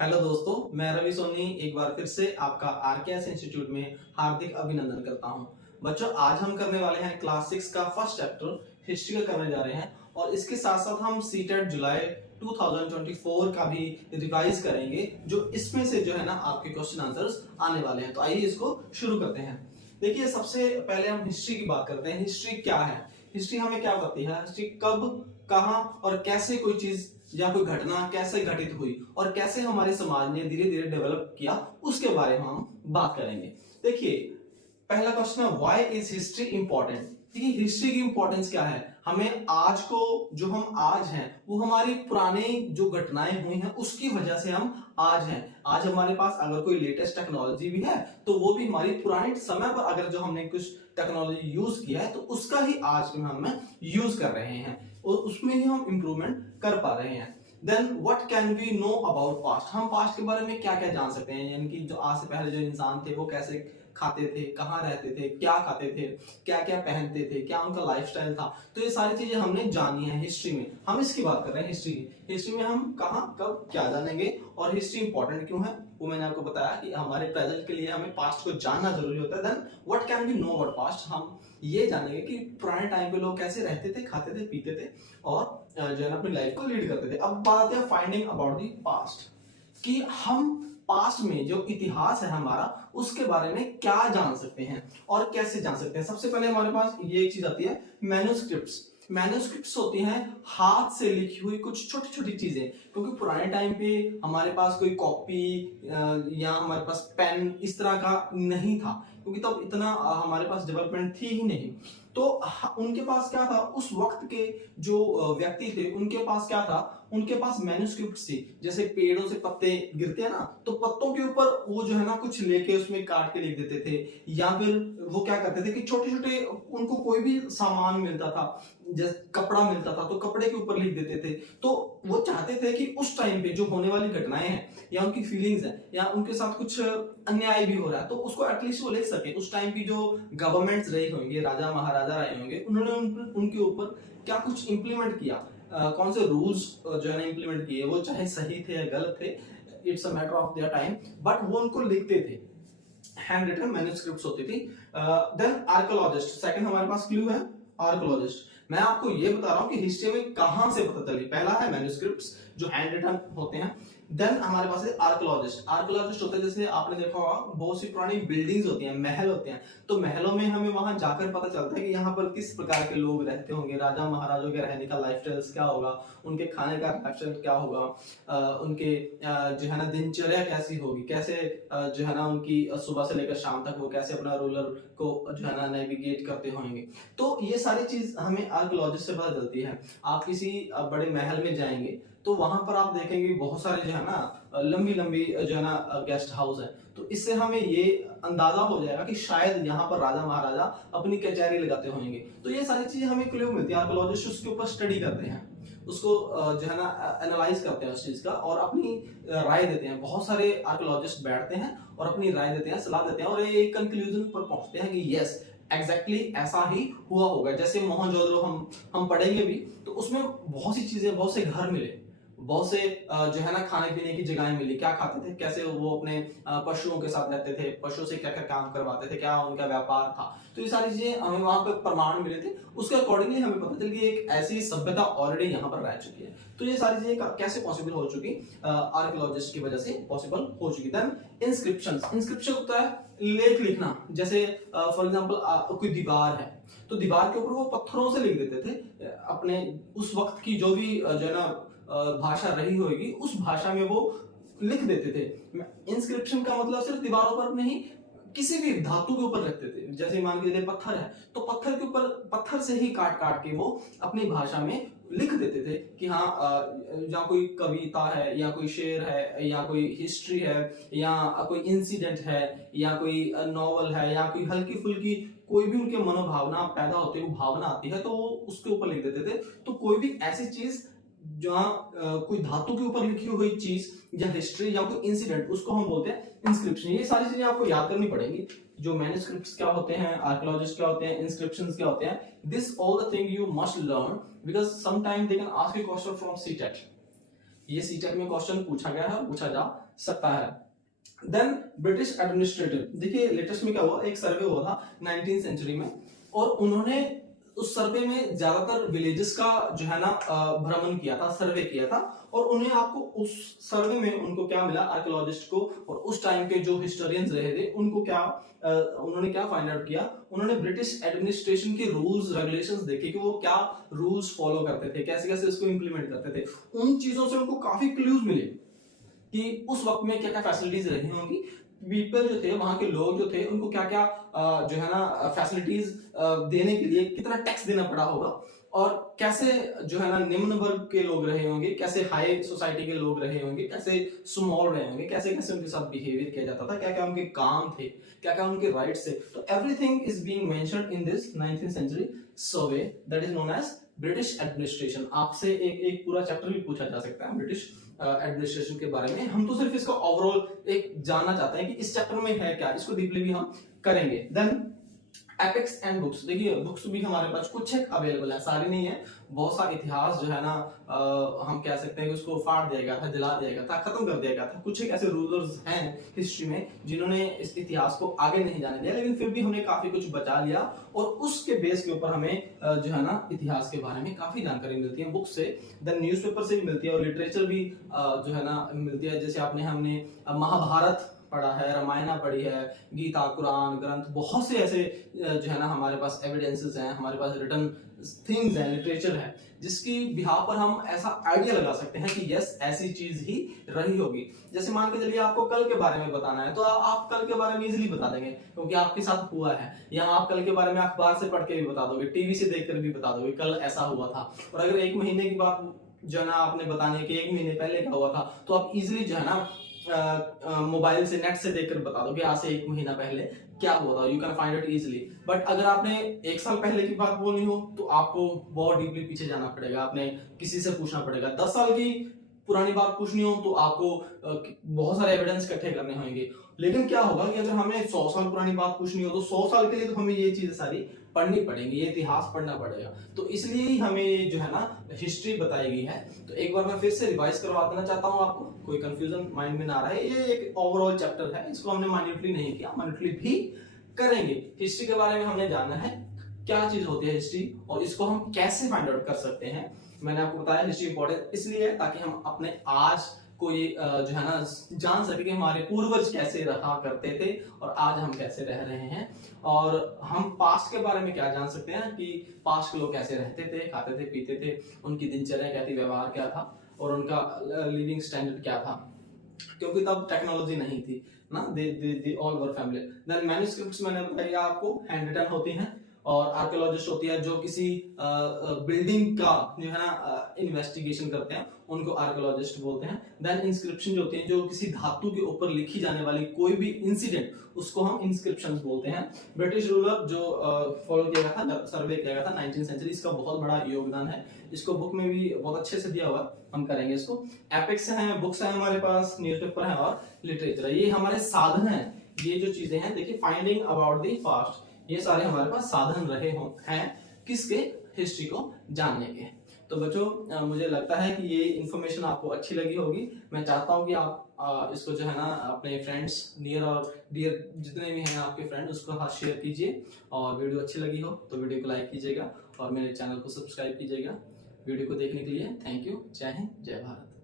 Hello दोस्तों, मैं रवि सोनी एक बार फिर से आपका आरकेएस इंस्टीट्यूट में हार्दिक अभिनंदन करता हूं। बच्चों, आज हम करने वाले हैं क्लास 6 का फर्स्ट चैप्टर हिस्ट्री का करने जा रहे हैं और इसके साथ साथ हम सीटेट जुलाई 2024 का भी रिवाइज करेंगे, जो इसमें से जो है ना आपके क्वेश्चन आंसर्स आने वाले हैं। तो आइए इसको शुरू करते हैं। देखिए, सबसे पहले हम हिस्ट्री की बात करते हैं। हिस्ट्री क्या है? हिस्ट्री हमें क्या बताती है? हिस्ट्री कब, कहां और कैसे कोई चीज या कोई घटना कैसे घटित हुई और कैसे हमारे समाज ने धीरे धीरे डेवलप किया, उसके बारे में हम बात करेंगे। देखिए, पहला क्वेश्चन है, व्हाई इज हिस्ट्री इंपॉर्टेंट? देखिए, हिस्ट्री की इंपॉर्टेंस क्या है? हमें आज को, जो हम आज हैं, वो हमारी पुरानी जो घटनाएं हुई हैं उसकी वजह से हम आज हैं। आज हमारे पास अगर कोई लेटेस्ट टेक्नोलॉजी भी है तो वो भी हमारी पुराने समय पर अगर जो हमने कुछ टेक्नोलॉजी यूज किया है तो उसका ही आज में हम यूज कर रहे हैं और उसमें ही हम इंप्रूवमेंट कर पा रहे हैं। Then what can we know about past? हम पास्ट के बारे में क्या क्या जान सकते हैं, यानी कि जो आज से पहले जो इंसान थे वो कैसे खाते थे, कहाँ रहते थे, क्या खाते थे, क्या क्या पहनते थे, क्या उनका लाइफस्टाइल था। तो ये सारी चीजें हमने जानी है हिस्ट्री में। हम इसकी बात कर रहे हैं हिस्ट्री की। हिस्ट्री में हम कहाँ कब क्या जानेंगे और हिस्ट्री इंपॉर्टेंट क्यों है वो मैंने आपको बताया कि हमारे प्रेजेंट के लिए हमें पास्ट को जानना जरूरी होता है। Then what can we know about past? हम ये जानेंगे कि पुराने टाइम पे लोग कैसे रहते थे, खाते थे, पीते थे और जो है ना अपनी लाइफ को लीड करते थे। अब बात आती है फाइंडिंग अबाउट दी पास्ट, कि हम पास्ट में जो इतिहास है हमारा उसके बारे में क्या जान सकते हैं और कैसे जान सकते हैं। सबसे पहले हमारे पास ये एक चीज आती है, मैन्युस्क्रिप्ट्स। मैन्युस्क्रिप्ट्स होती हैं हाथ से लिखी हुई कुछ छोटी छोटी चीजें, क्योंकि पुराने टाइम पे हमारे पास कोई कॉपी या हमारे पास पेन इस तरह का नहीं था, क्योंकि तब इतना हमारे पास डेवलपमेंट थी ही नहीं। तो उनके पास क्या था, उस वक्त के जो व्यक्ति थे उनके पास क्या था, उनके पास मैन्युस्क्रिप्ट थी। जैसे पेड़ों से पत्ते गिरते हैं ना, तो पत्तों के ऊपर वो जो है ना कुछ लेके उसमें काट के लिख देते थे, या फिर वो क्या करते थे कि छोटे छोटे उनको कोई भी सामान मिलता था, जैसे कपड़ा मिलता था तो कपड़े के ऊपर लिख देते थे। तो वो चाहते थे कि उस टाइम पे जो होने वाली घटनाएं हैं या उनकी फीलिंग्स हैं या उनके साथ कुछ अन्याय भी हो रहा है तो उसको एटलीस्ट वो लिख सके। उस टाइम की जो गवर्नमेंट्स रहे होंगे, राजा महाराजा रहे होंगे, उन्होंने उनके ऊपर क्या कुछ इंप्लीमेंट किया, कौन से रूल्स जो है ना इंप्लीमेंट किए, वो चाहे सही थे या गलत थे, it's a matter of their time, but वो उनको लिखते थे। हैंड रिटन मैन्युस्क्रिप्ट्स होती थी। देन आर्कियोलॉजिस्ट, सेकंड हमारे पास क्लू है आर्कियोलॉजिस्ट। मैं आपको ये बता रहा हूं कि हिस्ट्री में कहां से पता चली। पहला है मैन्युस्क्रिप्ट्स जो हैंड रिटन होते हैं। देन हमारे पास है आर्कियोलॉजिस्ट। आर्कियोलॉजिस्ट होते हैं, जैसे आपने देखा होगा बहुत सी पुरानी बिल्डिंग्स होती हैं, महल होते हैं, तो महलों में हमें वहां जाकर पता चलता है कि यहाँ पर किस प्रकार के लोग रहते होंगे, राजा महाराजों के रहने का लाइफस्टाइल क्या होगा, उनके खाने का लाइफस्टाइल क्या होगा, उनके जो है ना दिनचर्या कैसी होगी, कैसे जो है ना उनकी सुबह से लेकर शाम तक वो कैसे अपना रूलर को जो है ना नेविगेट करते होंगे। तो ये सारी चीज हमें आर्कियोलॉजिस्ट से पता चलती है। आप किसी बड़े महल में जाएंगे तो वहां पर आप देखेंगे बहुत सारे जो है ना लंबी लंबी जो है ना गेस्ट हाउस है, तो इससे हमें ये अंदाजा हो जाएगा कि शायद यहाँ पर राजा महाराजा अपनी कचहरी लगाते होंगे। तो ये सारी चीजें हमें क्लू मिलती है। आर्कियोलॉजिस्ट उसके ऊपर स्टडी करते हैं, उसको जो है ना एनालाइज करते हैं उस चीज का और अपनी राय देते हैं। बहुत सारे आर्कियोलॉजिस्ट बैठते हैं और अपनी राय देते हैं, सलाह देते हैं और एक कंक्लूजन पर पहुंचते हैं कि यस एग्जैक्टली ऐसा ही हुआ होगा। जैसे मोहनजोदड़ो हम पढ़ेंगे भी, तो उसमें बहुत सी चीजें, बहुत से घर मिले, बहुत से जो है ना खाने पीने की जगहें मिली, क्या खाते थे, कैसे वो अपने पशुओं के साथ रहते थे, पशुओं से क्या क्या काम करवाते थे, क्या उनका व्यापार था। तो ये सारी चीजें हमें वहां पे प्रमाण मिले थे, उसके अकॉर्डिंगली हमें पता चल कि एक ऐसी सभ्यता ऑलरेडी यहाँ पर रह चुकी है। तो ये सारी चीजें कैसे पॉसिबल हो चुकी, आर्कियोलॉजिस्ट की वजह से पॉसिबल हो चुकी। Then inscriptions. इंस्क्रिप्शन होता है लेख लिखना। जैसे फॉर एग्जांपल कोई दीवार है तो दीवार के ऊपर वो पत्थरों से लिख देते थे अपने उस वक्त की जो भी जो है ना भाषा रही होगी, उस भाषा में वो लिख देते थे। इंस्क्रिप्शन का मतलब सिर्फ दीवारों पर नहीं, किसी भी धातु के ऊपर रखते थे। जैसे मान के चलिए पत्थर है तो पत्थर के ऊपर पत्थर से ही काट काट के वो अपनी भाषा में लिख देते थे कि हाँ या कोई कविता है या कोई शेर है या कोई हिस्ट्री है या कोई इंसिडेंट है या कोई नॉवल है या कोई हल्की फुल्की कोई भी उनके मनोभावना पैदा होती है, वो भावना आती है तो वो उसके ऊपर लिख देते थे। तो कोई भी ऐसी चीज जहाँ कोई धातु के ऊपर लिखी हुई चीज या हिस्ट्री या कोई इंसिडेंट, उसको हम बोलते हैं इंस्क्रिप्शन। ये सारी चीजें आपको याद करनी पड़ेंगी। जो मैन्युस्क्रिप्ट्स क्या होते हैं, आर्कियोलॉजिस्ट क्या होते हैं, इंस्क्रिप्शंस क्या होते हैं, this all the thing you must learn because sometime they can ask you question from CTET. ये सीटेट में क्वेश्चन पूछा गया है और पूछा जा सकता है। देन ब्रिटिश एडमिनिस्ट्रेटिव, देखिए लेटेस्ट में क्या हुआ, एक सर्वे हुआ था 19th सेंचुरी में, और उन्होंने उस सर्वे में ज्यादातर विलेजेस का जो है ना भ्रमण किया था, सर्वे किया था, और उन्हें आपको उस सर्वे में उनको क्या मिला, आर्कियोलॉजिस्ट को और उस टाइम के जो हिस्टोरियंस रहे थे उनको क्या उन्होंने क्या फाइंड आउट किया, उन्होंने ब्रिटिश एडमिनिस्ट्रेशन के रूल्स रेगुलेशंस देखे कि वो क्या रूल्स फॉलो करते थे, कैसे कैसे इसको इंप्लीमेंट करते थे। उन चीजों से उनको काफी क्लूज मिले कि उस वक्त में क्या क्या फैसिलिटीज रही होंगी, पीपल जो थे, वहां के लोग जो थे, उनको क्या क्या जो है ना फैसिलिटीज देने के लिए कितना टैक्स देना पड़ा होगा, और कैसे जो है ना निम्न वर्ग के लोग रहे होंगे, कैसे हाई सोसाइटी के लोग रहे होंगे, कैसे स्मॉल रहे होंगे, कैसे कैसे उनके साथ बिहेवियर किया जाता था, क्या क्या उनके काम थे, क्या क्या उनके राइट्स थे। तो everything is being mentioned in this 19th century survey that is known as British administration. आपसे एक पूरा चैप्टर भी पूछा जा सकता है ब्रिटिश एडमिनिस्ट्रेशन के बारे में। हम तो सिर्फ इसको ओवरऑल एक जानना चाहते हैं कि इस चैप्टर में है क्या, इसको डीपली भी हम करेंगे। देन एपिक्स एंड बुक्स, देखिए बुक्स भी हमारे पास कुछ एक अवेलेबल है, सारी नहीं है, बहुत सा इतिहास जो है ना हम कह सकते हैं कि उसको फाड़ दिया गया था, जला दिया गया था, खत्म कर दिया गया था। कुछ एक ऐसे रूलर्स हैं हिस्ट्री में जिन्होंने इस इतिहास को आगे नहीं जाने दिया, लेकिन फिर भी हमने काफी कुछ बचा लिया, और उसके बेस के ऊपर हमें जो है ना इतिहास के बारे में काफी जानकारी मिलती है बुक से, देन न्यूज़पेपर से भी मिलती है, और लिटरेचर भी जो है ना मिलती है। जैसे हमने महाभारत पढ़ा है, रामायण पढ़ी है, गीता, कुरान, ग्रंथ, बहुत से ऐसे जो है ना हमारे पास एविडेंसेस हैं, हमारे पास रिटन थिंग्स हैं, लिटरेचर है, जिसकी बिहार पर हम ऐसा आइडिया लगा सकते हैं कि यस ऐसी चीज ही रही होगी। जैसे मान के चलिए आपको कल के बारे में बताना है, तो आप कल के बारे में इजीली बता देंगे क्योंकि आपके साथ हुआ है, या आप कल के बारे में अखबार से पढ़ के भी बता दोगे, टीवी से देखकर भी बता दोगे कल ऐसा हुआ था। और अगर 1 महीने की बात जो है ना आपने बतानी है कि 1 महीने पहले क्या हुआ था, तो आप इजीली जो है ना मोबाइल से, नेट से देखकर बता दो कि आज से 1 महीना पहले क्या हुआ था, you can find it easily. But अगर आपने 1 साल पहले की बात बोलनी हो तो आपको बहुत डीपली पीछे जाना पड़ेगा, आपने किसी से पूछना पड़ेगा। 10 साल की पुरानी बात पूछनी हो तो आपको बहुत सारे एविडेंस इकट्ठे करने होंगे। लेकिन क्या होगा कि अगर हमें 100 साल पुरानी बात पूछनी हो तो 100 साल के लिए तो हमें ये चीजें सारी पढ़नी पड़ेंगी, ये इतिहास पढ़ना पड़ेगा। तो इसलिए ही हमें जो है ना हिस्ट्री बताई गई है। तो एक बार मैं फिर से रिवाइज करवा देना चाहता हूँ आपको, कोई कंफ्यूजन माइंड में ना रहे। ये एक ओवरऑल चैप्टर है, इसको हमने माइन्यूटली नहीं किया, माइन्यूटली भी करेंगे। हिस्ट्री के बारे में हमने जानना है क्या चीज होती है हिस्ट्री, और इसको हम कैसे फाइंड आउट कर सकते हैं। मैंने आपको बताया हिस्ट्री इंपॉर्टेंट इसलिए है ताकि हम अपने आज को ये जो है ना जान सके कि हमारे पूर्वज कैसे रहा करते थे और आज हम कैसे रह रहे हैं, और हम पास्ट के बारे में क्या जान सकते हैं कि पास्ट के लोग कैसे रहते थे, खाते थे, पीते थे, उनकी दिनचर्या क्या थी, व्यवहार क्या था, और उनका लिविंग स्टैंडर्ड क्या था, क्योंकि तब टेक्नोलॉजी नहीं थी ना, they all were family. Then manuscripts मैंने बताया आपको हैंड रिटन होती हैं, और आर्कियोलॉजिस्ट होती है जो किसी बिल्डिंग का जो है ना इन्वेस्टिगेशन करते हैं, उनको आर्कियोलॉजिस्ट बोलते हैं। देन इंस्क्रिप्शन जो होती है जो किसी धातु के ऊपर लिखी जाने वाली कोई भी इंसिडेंट, उसको हम इंस्क्रिप्शंस बोलते हैं। ब्रिटिश रूलर जो फॉलो किया गया था, सर्वे किया गया था 19th सेंचुरी, इसका बहुत बड़ा योगदान है, इसको बुक में भी बहुत अच्छे से दिया हुआ है, हम करेंगे इसको। एपिक्स हैं, बुक्स हैं हमारे पास, न्यूज़पेपर है और लिटरेचर, ये हमारे साधन हैं। ये जो चीजें हैं देखिए, फाइंडिंग अबाउट द पास्ट, ये सारे हमारे पास साधन रहे हैं किसके, हिस्ट्री को जानने के। तो बच्चों मुझे लगता है कि ये इन्फॉर्मेशन आपको अच्छी लगी होगी। मैं चाहता हूँ कि आप इसको जो है ना अपने फ्रेंड्स, नियर और डियर जितने भी हैं आपके फ्रेंड, उसको हाथ शेयर कीजिए, और वीडियो अच्छी लगी हो तो वीडियो को लाइक कीजिएगा और मेरे चैनल को सब्सक्राइब कीजिएगा। वीडियो को देखने के लिए थैंक यू। जय हिंद, जय भारत।